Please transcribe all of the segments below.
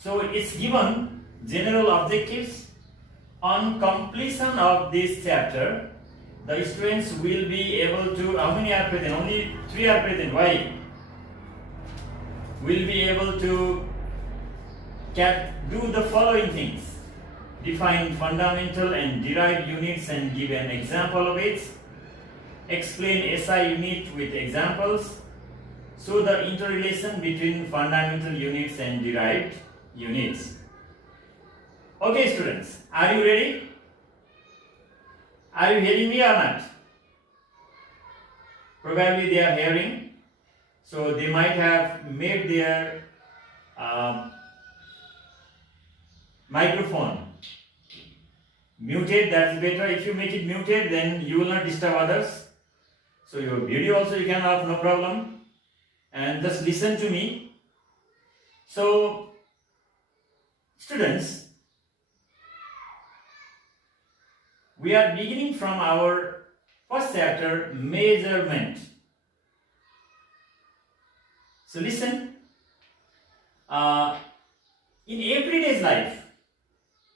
So it's given general objectives. On completion of this chapter, the students will be able to, how many are present? Only 3 are present. Why? Will be able to do the following things. Define fundamental and derived units and give an example of it. Explain SI unit with examples. Show the interrelation between fundamental units and derived units. Okay students, are you ready? Are you hearing me or not? Probably they are hearing. So they might have made their microphone muted. That's better. If you make it muted, then you will not disturb others. So your video also you can off, no problem. And just listen to me. So students, we are beginning from our first chapter, measurement. So listen, in everyday's life,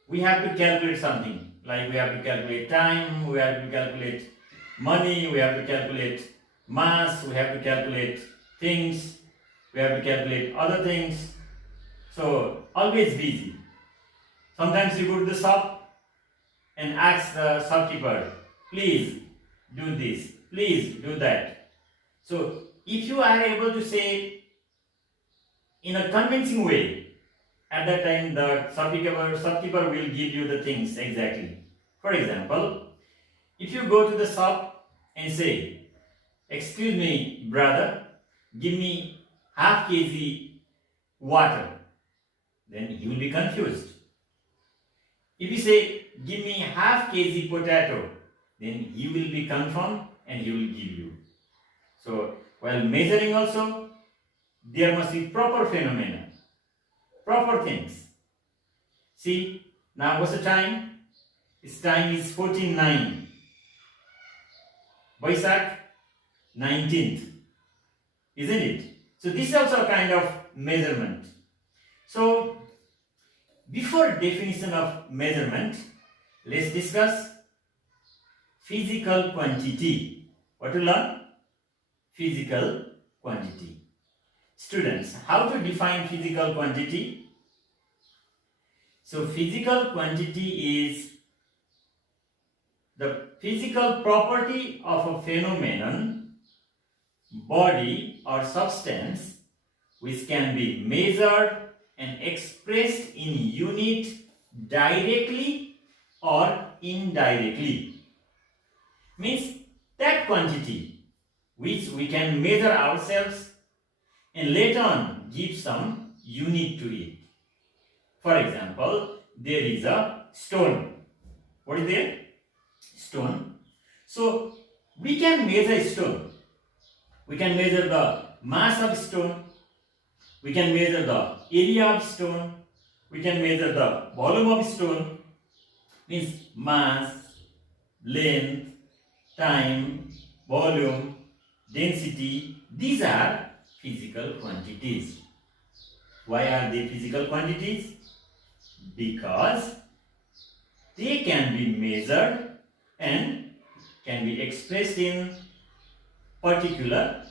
we have to calculate something. Like we have to calculate time, we have to calculate money, we have to calculate mass, we have to calculate things, we have to calculate other things. So always busy. Sometimes you go to the shop and ask the shopkeeper, please do this, please do that. So if you are able to say in a convincing way, at that time the shopkeeper will give you the things exactly. For example, if you go to the shop and say, excuse me brother, give me half kg water, then he will be confused. If you say, give me half kg potato, then he will be confirmed and he will give you. So while measuring also, there must be proper phenomena, proper things. See, now what's the time? Its time is 14:09. Vaisak 19th, isn't it? So this is also a kind of measurement. So before definition of measurement, let's discuss physical quantity. What to learn? Physical quantity. Students, how to define physical quantity? So physical quantity is the physical property of a phenomenon, body or substance which can be measured and expressed in unit directly or indirectly. Means that quantity which we can measure ourselves and later on give some unit to it. For example, there is a stone. What is there? Stone. So we can measure stone. We can measure the mass of stone. We can measure the area of stone. We can measure the volume of stone. Means mass, length, time, volume, density. These are physical quantities. Why are they physical quantities? Because they can be measured and can be expressed in particular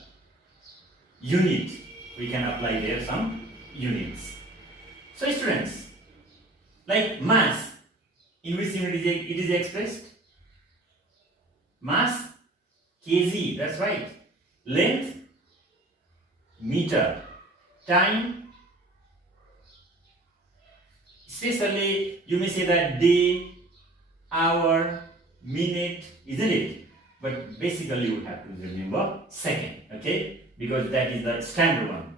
unit. We can apply there some units. So students, like mass, in which unit it is expressed? Mass, kg, that's right. Length, meter. Time, especially you may say that day, hour, minute, isn't it? But basically you have to remember second, okay? Because that is the standard one.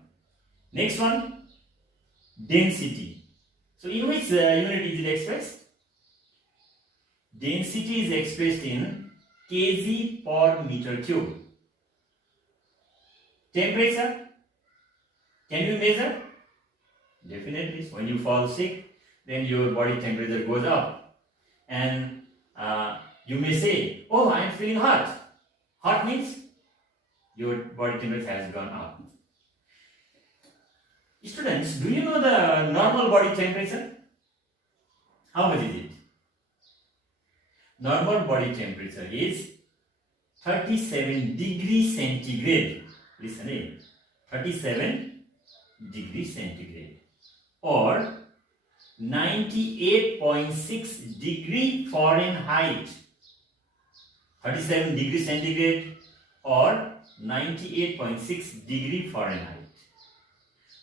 Next one, density. So in which unit is it expressed? Density is expressed in kg per meter cube. Temperature, can you measure? Definitely. When you fall sick, then your body temperature goes up. And you may say, oh, I am feeling hot. Hot means your body temperature has gone up. Students, do you know the normal body temperature? How much is it? Normal body temperature is 37 degrees centigrade. Listen in. 37 degrees centigrade or 98.6 degree Fahrenheit. 37 degree centigrade or 98.6 degree Fahrenheit.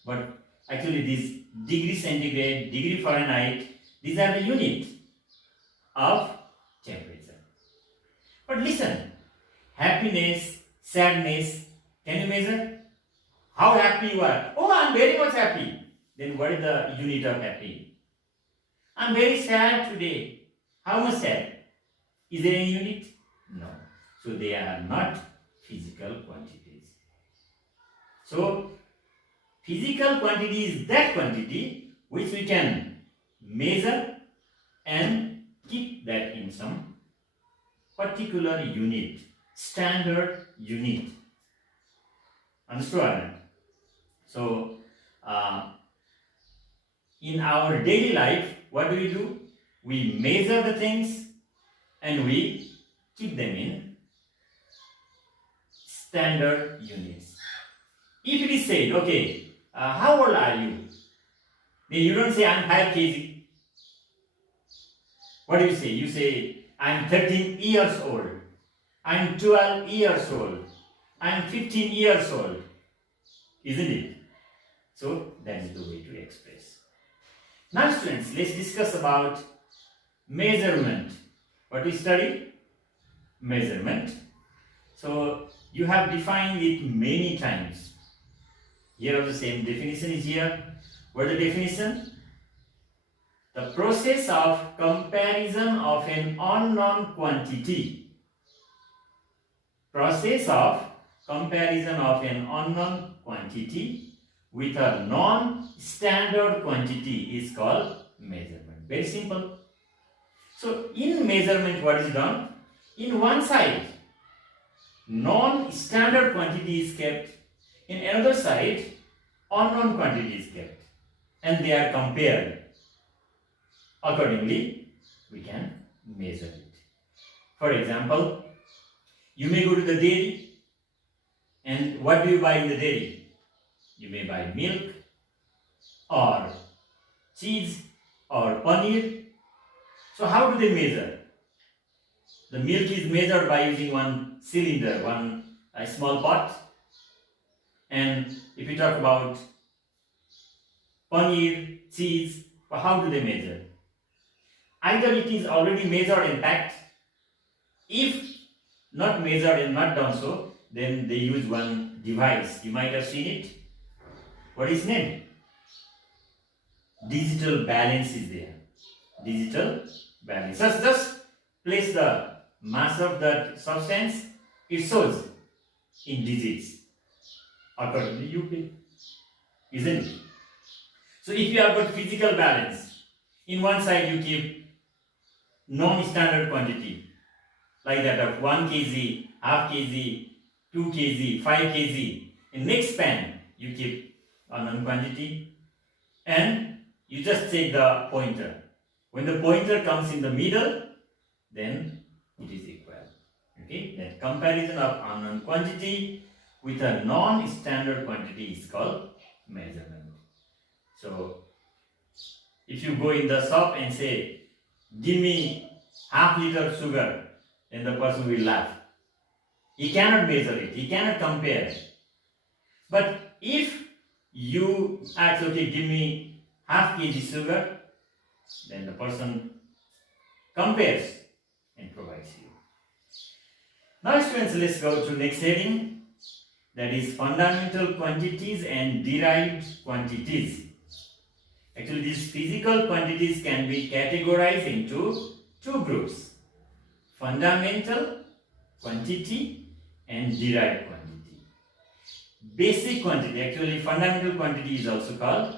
But actually these degree centigrade, degree Fahrenheit, these are the unit of temperature. But listen, happiness, sadness, can you measure? How happy you are? Oh, I am very much happy. Then what is the unit of happy? I am very sad today. How much sad? Is there any unit? No. So they are not physical quantities. So physical quantity is that quantity which we can measure and keep that in some particular unit, standard unit. Understood? So, in our daily life, what do? We measure the things and we keep them in standard units. If it is said, okay, how old are you? Then you don't say, I'm 5 kg. What do you say? You say, I'm 13 years old. I'm 12 years old. I'm 15 years old. Isn't it? So, that is the way to express. Now, students, let's discuss about measurement. What we study? Measurement. So, you have defined it many times. Here also the same definition is here. What is the definition? The process of comparison of an unknown quantity. Process of comparison of an unknown quantity with a non-standard quantity is called measurement. Very simple. So, in measurement, what is done? In one side, non-standard quantity is kept. In another side, unknown quantity is kept. And they are compared. Accordingly, we can measure it. For example, you may go to the dairy, and what do you buy in the dairy? You may buy milk, or cheese, or paneer. So how do they measure? The milk is measured by using one cylinder, a small pot. And if you talk about paneer, cheese, how do they measure? Either it is already measured and packed. If not measured and not done so, then they use one device. You might have seen it. What is name? Digital balance is there. Digital balance. Just place the mass of that substance. It shows in digits. Accordingly, you pay. Isn't it? So if you have got physical balance, in one side you keep non-standard quantity, like that of 1 kg, half kg, 2 kg, 5 kg. In next pan, you keep unknown quantity and you just take the pointer. When the pointer comes in the middle, then it is equal. Okay, that comparison of unknown quantity with a non-standard quantity is called measurement. So, if you go in the shop and say, give me half liter sugar, then the person will laugh. He cannot measure it, he cannot compare. But if you ask, okay, give me half kg sugar, then the person compares and provides you. Now students, let's go to next heading, that is fundamental quantities and derived quantities. Actually, these physical quantities can be categorized into two groups: fundamental quantity and derived quantity. Basic quantity, actually fundamental quantity is also called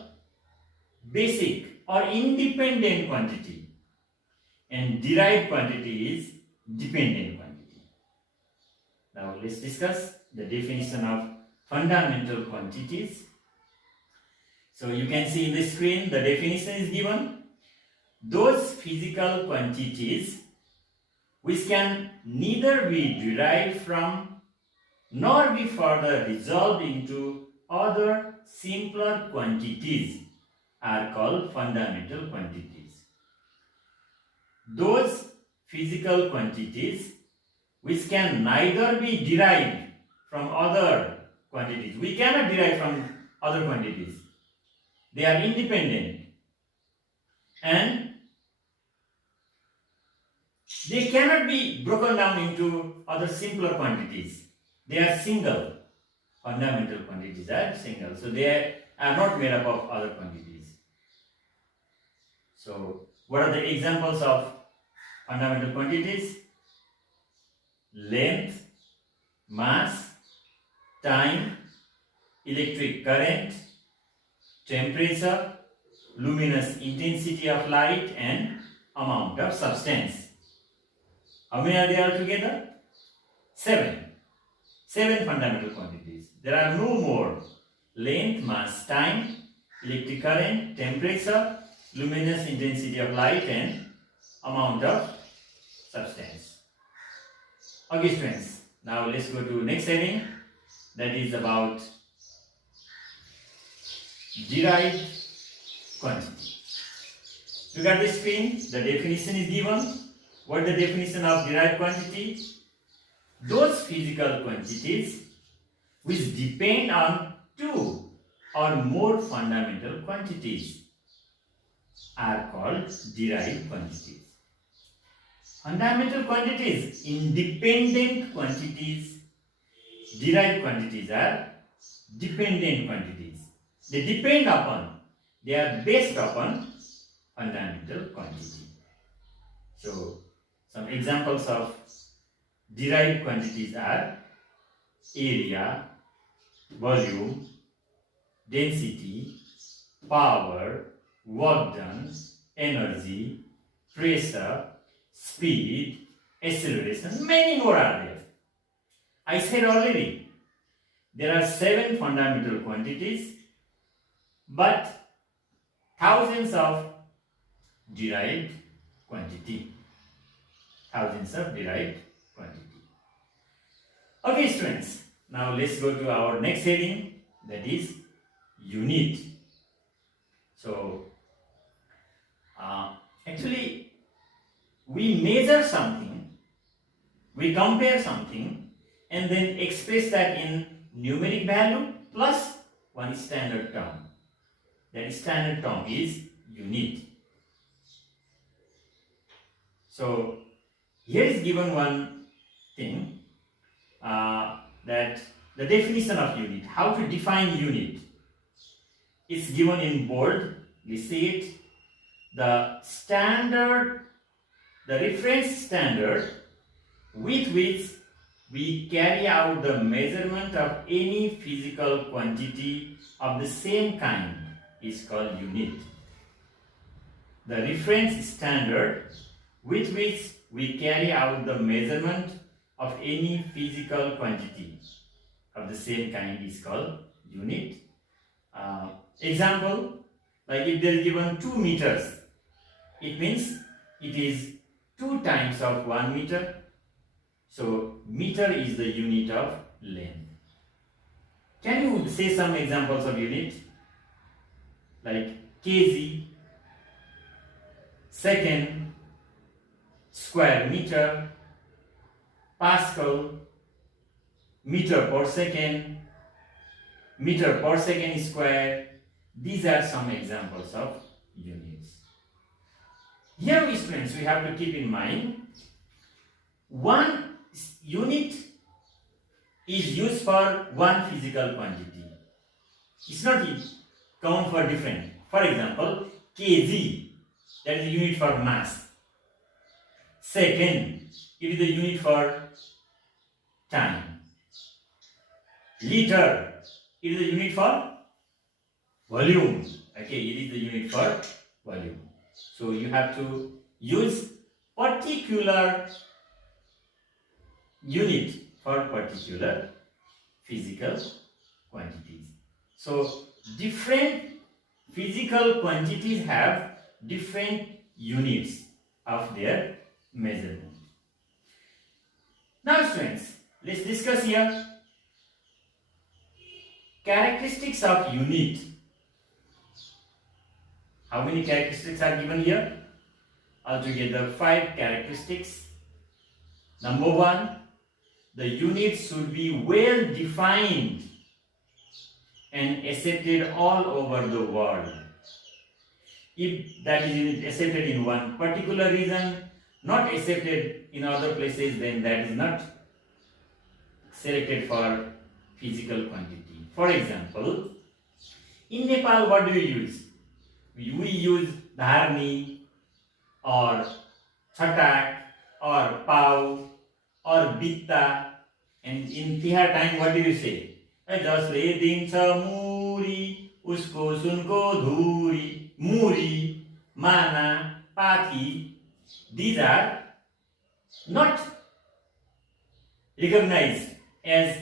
basic or independent quantity, and derived quantity is dependent quantity. Now let's discuss the definition of fundamental quantities. So you can see in the screen the definition is given. Those physical quantities which can neither be derived from nor be further resolved into other simpler quantities are called fundamental quantities. Those physical quantities which can neither be derived from other quantities. We cannot derive from other quantities. They are independent and they cannot be broken down into other simpler quantities. They are single. Fundamental quantities are single. So they are not made up of other quantities. So what are the examples of fundamental quantities? Length, mass, time, electric current, temperature, luminous intensity of light, and amount of substance. How many are there altogether? 7. 7 fundamental quantities. There are no more. Length, mass, time, electric current, temperature, luminous intensity of light, and amount of substance. Okay, students. Now let's go to next heading. That is about derived quantity. Look at the screen. The definition is given. What is the definition of derived quantity? Those physical quantities which depend on two or more fundamental quantities are called derived quantities. Fundamental quantities, independent quantities. Derived quantities are dependent quantities. They depend upon, they are based upon fundamental quantity. So, some examples of derived quantities are area, volume, density, power, work done, energy, pressure, speed, acceleration, many more are there. I said already, there are 7 fundamental quantities, but thousands of derived quantity. Thousands of derived quantity. Okay, students, now let's go to our next heading, that is unit. So, actually, we measure something, we compare something, and then express that in numeric value plus one standard term. That standard term is unit. So, here is given one thing, that the definition of unit, how to define unit. It's given in bold. We see it. The standard, the reference standard with which we carry out the measurement of any physical quantity of the same kind is called unit. The reference standard with which we carry out the measurement of any physical quantity of the same kind is called unit. Example, like if there is given 2 meters, it means it is 2 times of 1 meter. So meter is the unit of length. Can you say some examples of unit? Like kg, second, square meter, Pascal, meter per second square. These are some examples of units. Here, students, we have to keep in mind, one unit is used for one physical quantity. It's not count for different. For example, kg, that is the unit for mass. Second, it is the unit for time. Liter, it is the unit for volume. Okay, it is the unit for volume. So you have to use particular unit for particular physical quantities. So different physical quantities have different units of their measurement. Now students, let's discuss here characteristics of unit. How many characteristics are given here? Altogether 5 characteristics. Number 1, the unit should be well defined and accepted all over the world. If that is accepted in one particular region, not accepted in other places, then that is not selected for physical quantity. For example, in Nepal, what do we use? We use dharni or chatak or pau or bitta, and in Tihar time, what do you say? जसले दिन्छ मुरी उसको सुनको धुरी, मुरी, mana, pati. These are not recognized as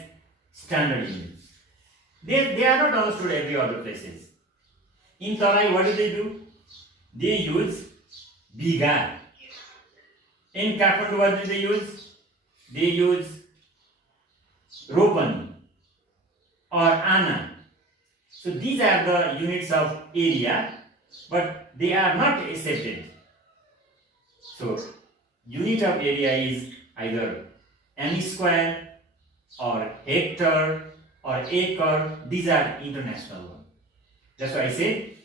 standard units. They are not understood every other places. In Tarai, what do? They use biga. In Kathmandu, what do they use? They use ropan or ana. So these are the units of area, but they are not accepted. So unit of area is either any square or hectare or acre. These are international ones. That's why I said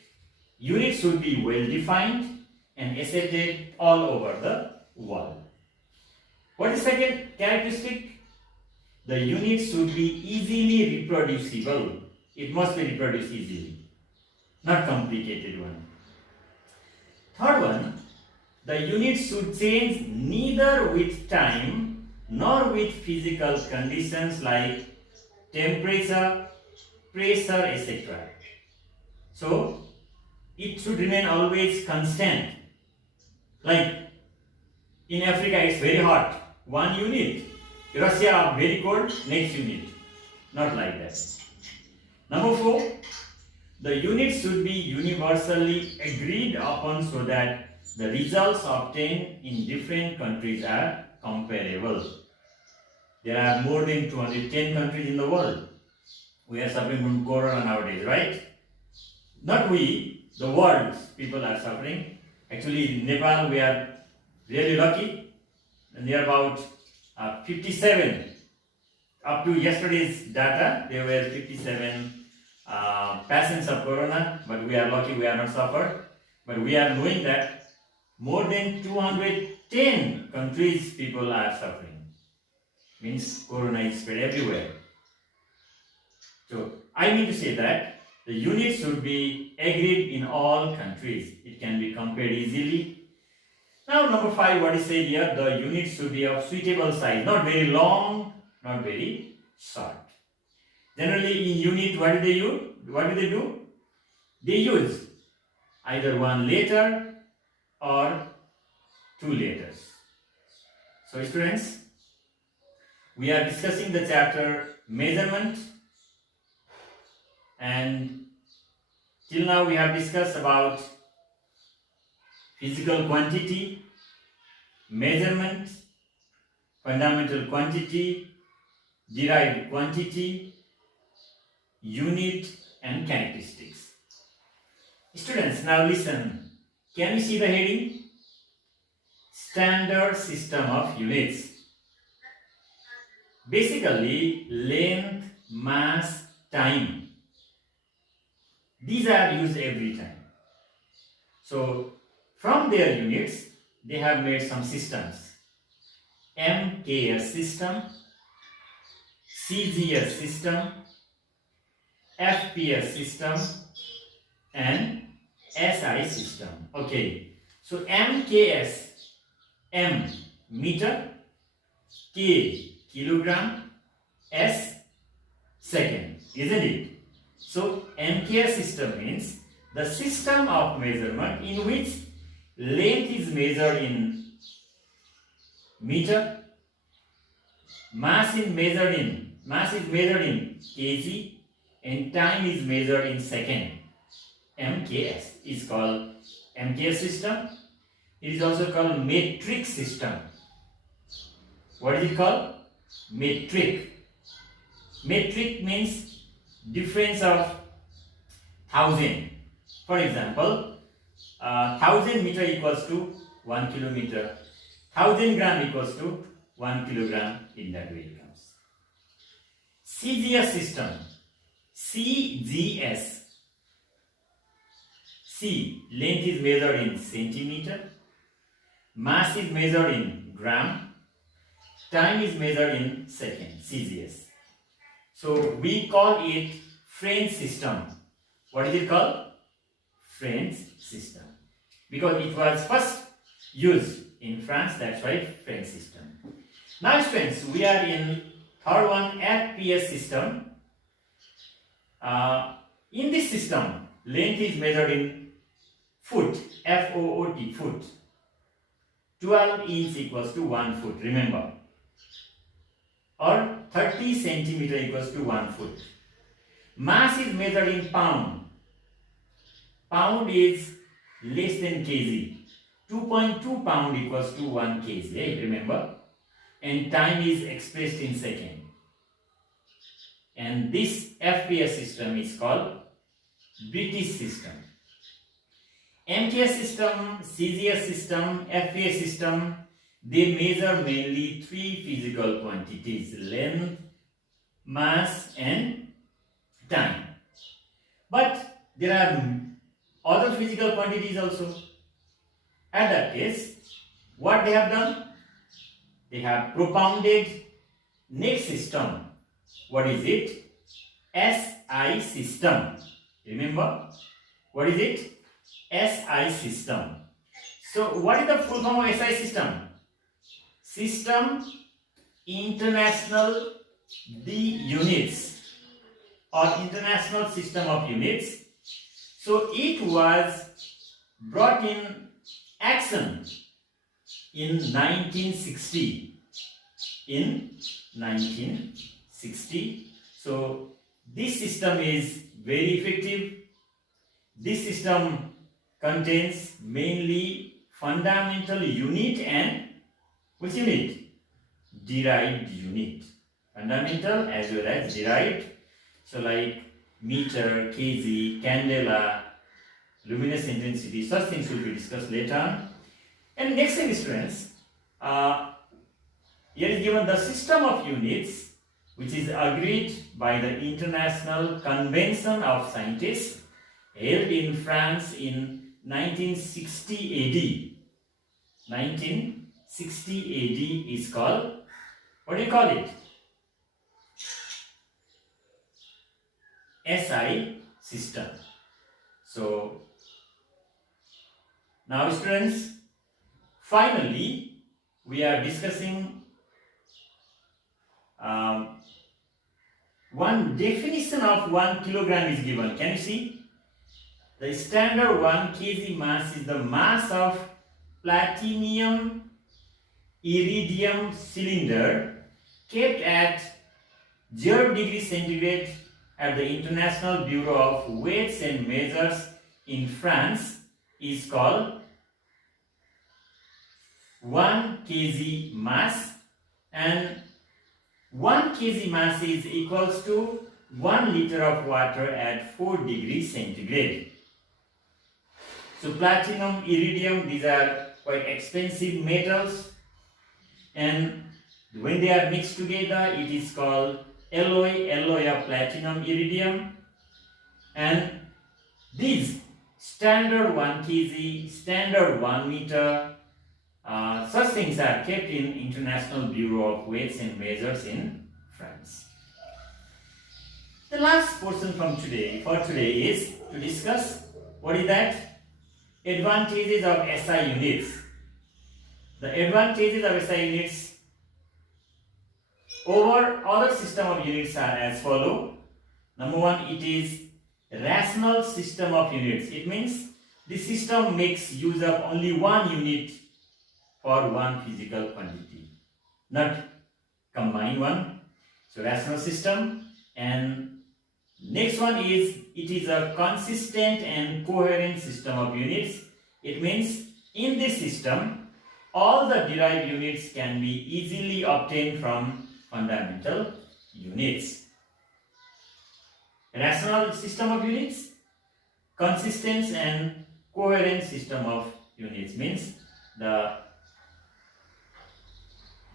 units should be well defined and accepted all over the world. What is second characteristic? The unit should be easily reproducible. It must be reproduced easily, not complicated one. Third one, the unit should change neither with time nor with physical conditions like temperature, pressure, etc. So, it should remain always constant. Like in Africa, it's very hot, one unit. Russia, very cold, next unit. Not like that. Number 4, the units should be universally agreed upon so that the results obtained in different countries are comparable. There are more than 210 countries in the world. We are suffering from corona nowadays, right? Not we, the world people are suffering. Actually, in Nepal, we are really lucky. Near about 57, up to yesterday's data, there were 57 patients of corona, but we are lucky we are not suffered. But we are knowing that more than 210 countries people are suffering. Means corona is spread everywhere. So I mean to say that the units should be agreed in all countries. It can be compared easily. Now number 5, what is said here? The units should be of suitable size, not very long, not very short. Generally in unit, what do they use? What do they do? They use either 1 letter or 2 letters. So students, we are discussing the chapter measurement, and till now we have discussed about physical quantity, measurement, fundamental quantity, derived quantity, unit and characteristics. Students, now listen. Can you see the heading? Standard system of units. Basically, length, mass, time. These are used every time. So, from their units, they have made some systems. MKS system, CGS system, FPS system, and SI system. Okay, so MKS, M meter, K kilogram, S second, isn't it? So MKS system means the system of measurement in which length is measured in meter, mass is measured in kg, and time is measured in second. MKS is called MKS system. It is also called metric system. What is it called? Metric. Metric means difference of 1000. For example, 1000 meter equals to 1 kilometer. 1000 gram equals to 1 kilogram. In that way it comes. CGS system. CGS. C. Length is measured in centimeter. Mass is measured in gram. Time is measured in second. CGS. So we call it French system. What is it called? French system. Because it was first used in France, that's why French system. Now friends, we are in third one, FPS system. In this system, length is measured in foot, F-O-O-T, foot. 12 inch equals to 1 foot, remember. Or 30 centimeter equals to 1 foot. Mass is measured in pound. Pound is less than kg. 2.2 pound equals to 1 kg, remember. And time is expressed in second. And this FPS system is called British system. MKS system, CGS system, FPS system, they measure mainly three physical quantities: length, mass and time. But there are other physical quantities also. At that case, what they have done? They have propounded next system. What is it? SI system. Remember? What is it? SI system. So what is the full form of SI system? System International D Units, or International System of Units. So it was brought in action in 1960. In 1960. So this system is very effective. This system contains mainly fundamental unit and which unit? Derived unit. Fundamental as well as derived. So like meter, kg, candela, luminous intensity, such things will be discussed later on. And next thing, students, here is given the system of units which is agreed by the International Convention of Scientists held in France in 1960 AD. 1960 AD is called, what do you call it? SI system. So now students, finally we are discussing one definition of 1 kilogram is given. Can you see? The standard 1 kg mass is the mass of platinum iridium cylinder kept at 0 degrees centigrade at the International Bureau of Weights and Measures in France is called 1 kg mass, and 1 kg mass is equals to 1 liter of water at 4 degrees centigrade. So platinum, iridium, these are quite expensive metals, and when they are mixed together it is called alloy of platinum, iridium. And these standard 1 kg, standard 1 meter, such things are kept in International Bureau of Weights and Measures in France. The last portion for today is to discuss what is that? Advantages of SI units. The advantages of SI units over other system of units are as follow. Number one, it is rational system of units. It means the system makes use of only one unit for one physical quantity, not combine one. So rational system, and Next one is, it is a consistent and coherent system of units. It means in this system, all the derived units can be easily obtained from fundamental units. Rational system of units, consistent and coherent system of units means the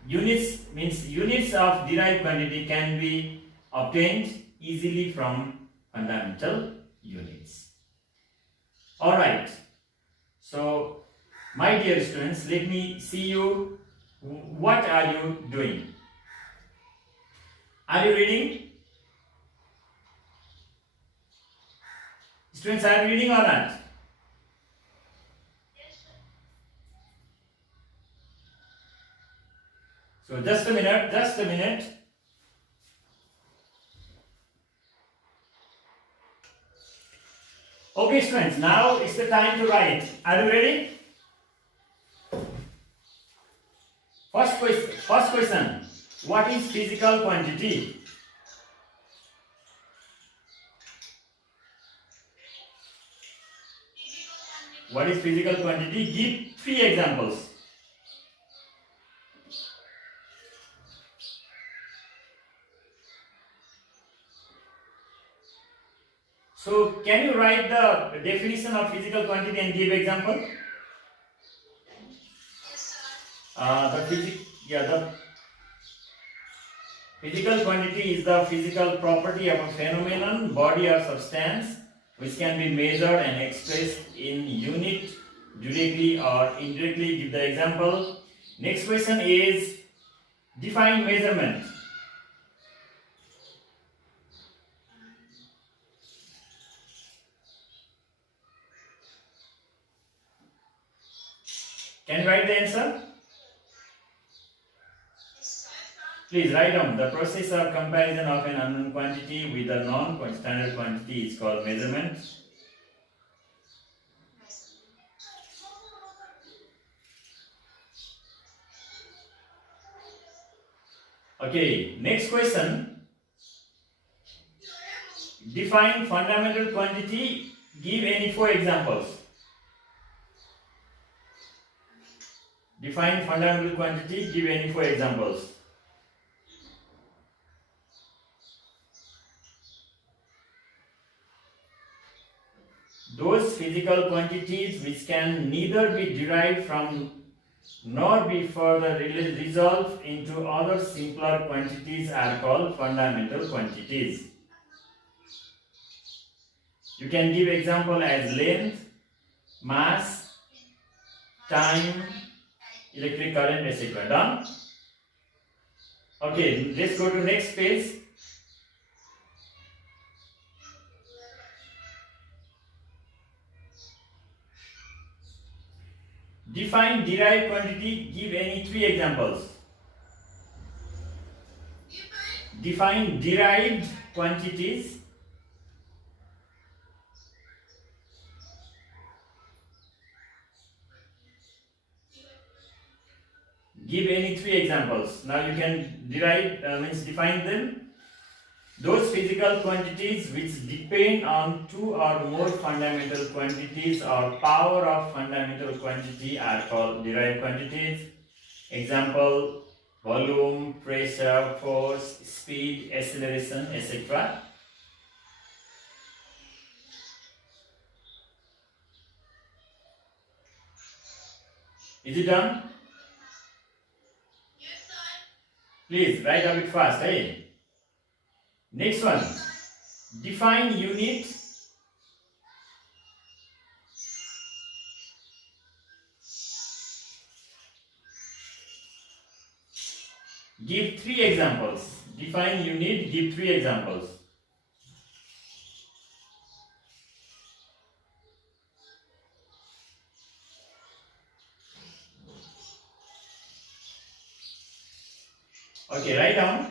units of derived quantity can be obtained easily from fundamental units. Alright, so my dear students, let me see you. What are you doing? Are you reading? Students, are you reading or not? So just a minute. Okay students, now it's the time to write. Are you ready? First question. What is physical quantity? What is physical quantity? Give 3 examples. So can you write the definition of physical quantity and give example? The physical quantity is the physical property of a phenomenon, body or substance, which can be measured and expressed in unit directly or indirectly. Give the example. Next question is, define measurement. Can you write the answer? Please write down. The process of comparison of an unknown quantity with a non-standard quantity is called measurement. Okay, next question. Define fundamental quantity. Give any 4 examples. Define fundamental quantity. Give any 4 examples. Those physical quantities which can neither be derived from nor be further resolved into other simpler quantities are called fundamental quantities. You can give example as length, mass, time, electric current, etc. Done? Okay, let's go to next page. Define derived quantity. Give any 3 examples. Define derived quantities. Give any 3 examples. Now you can define them. Those physical quantities which depend on 2 or more fundamental quantities or power of fundamental quantity are called derived quantities. Example: volume, pressure, force, speed, acceleration, etc. Is it done? Please write a bit fast, hey? Next one. Define unit. Give 3 examples. Define unit. Give 3 examples. Okay, write down.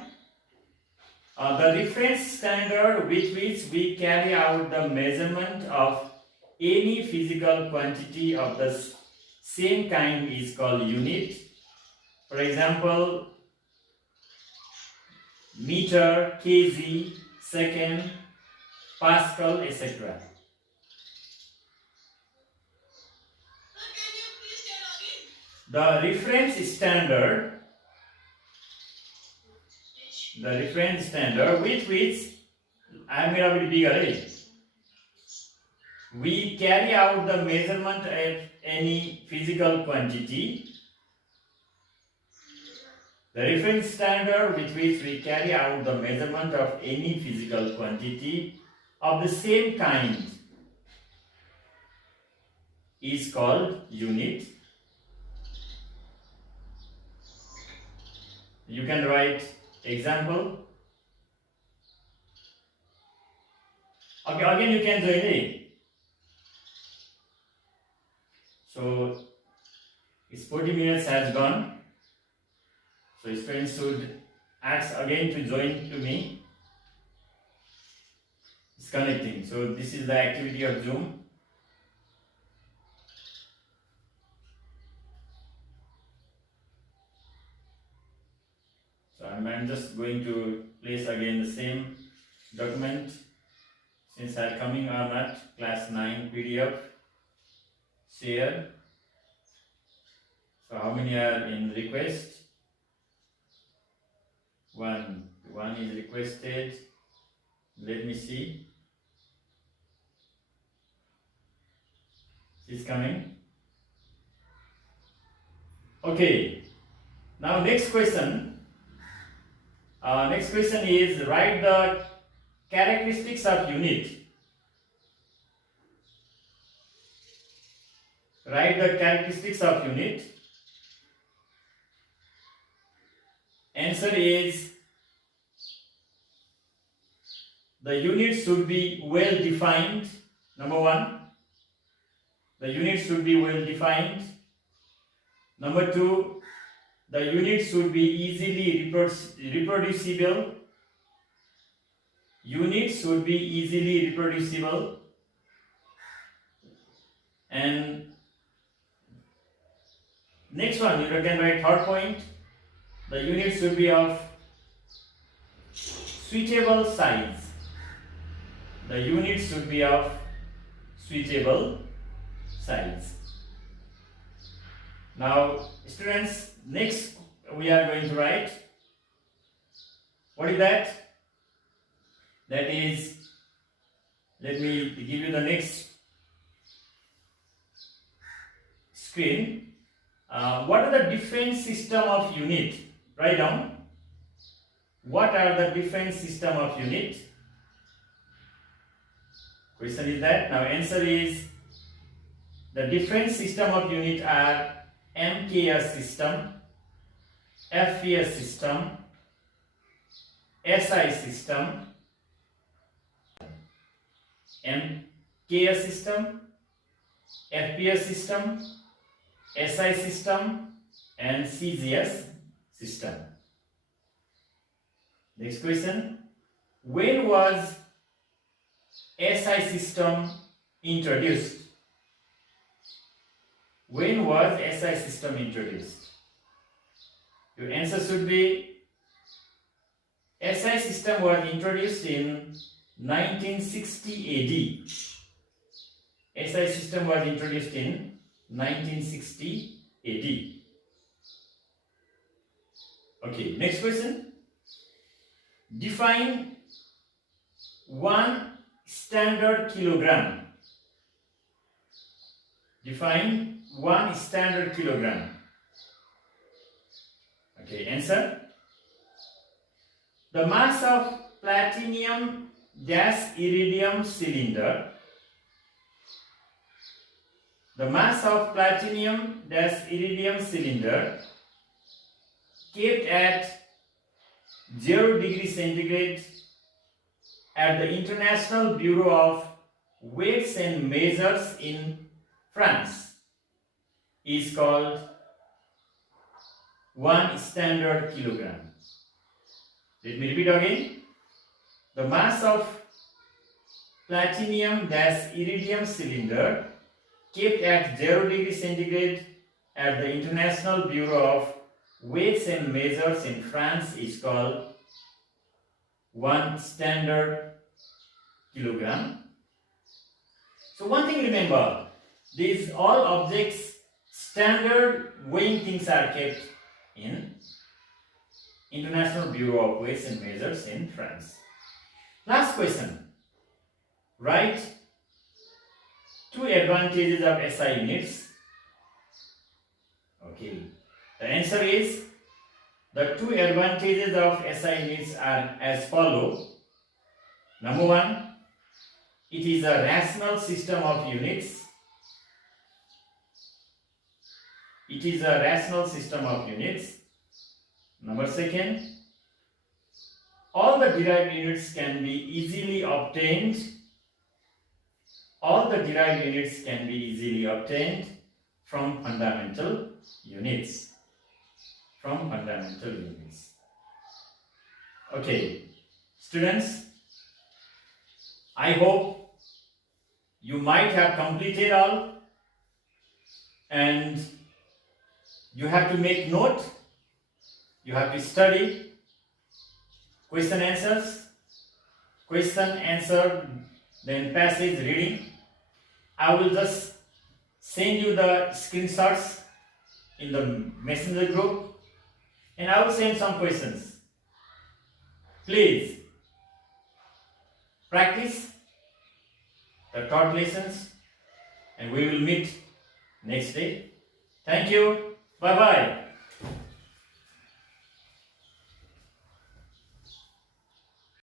The reference standard with which we carry out the measurement of any physical quantity of the same kind is called unit. For example, meter, kg, second, Pascal, etc. The reference standard with which I am going to be bigger. We carry out the measurement of any physical quantity. The reference standard with which we carry out the measurement of any physical quantity of the same kind is called unit. You can write example. Okay, again you can join it. So its 40 minutes has gone. So students should ask again to join to me. It's connecting. So this is the activity of Zoom. So I'm just going to place again the same document since I'm coming on at class 9 PDF. Share. So how many are in request? One is requested. Let me see. It's coming. Okay. Now next question. Next question is write the characteristics of unit. Write the characteristics of unit. Answer is the unit should be well defined. Number 1. The unit should be well defined. Number 2. The unit should be easily reproducible. Unit should be easily reproducible. And next one, you can write third point. The unit should be of suitable size. The unit should be of suitable size. Now, students, next we are going to write. What is that? That is, let me give you the next screen. What are the different system of unit? Write down. What are the different system of unit? Question is that. Now answer is the different system of unit are MKS system, FPS system, SI system, MKS system, FPS system, SI system, and CGS system. Next question. When was SI system introduced? When was SI system introduced? Your answer should be SI system was introduced in 1960 AD. SI system was introduced in 1960 AD. Okay, next question. Define 1 standard kilogram. Define 1 standard kilogram. Okay, answer. The mass of platinum dash iridium cylinder. The mass of platinum dash iridium cylinder kept at 0 degree centigrade at the International Bureau of Weights and Measures in France is called 1 standard kilogram. Let me repeat again. The mass of platinum dash iridium cylinder kept at 0 degree centigrade at the International Bureau of Weights and Measures in France is called 1 standard kilogram. So one thing remember, these all objects standard weighing things are kept in International Bureau of Weights and Measures in France. Last question. Write 2 advantages of SI units. Okay. The answer is, the 2 advantages of SI units are as follow. Number 1, it is a rational system of units. It is a rational system of units. Number 2, all the derived units can be easily obtained. All the derived units can be easily obtained from fundamental units. From fundamental units. Okay, students, I hope you might have completed all, and you have to make note, you have to study question answers, question answer, then passage reading. I will just send you the screenshots in the messenger group, and I will send some questions. Please practice the taught lessons, and we will meet next day. Thank you. Bye bye.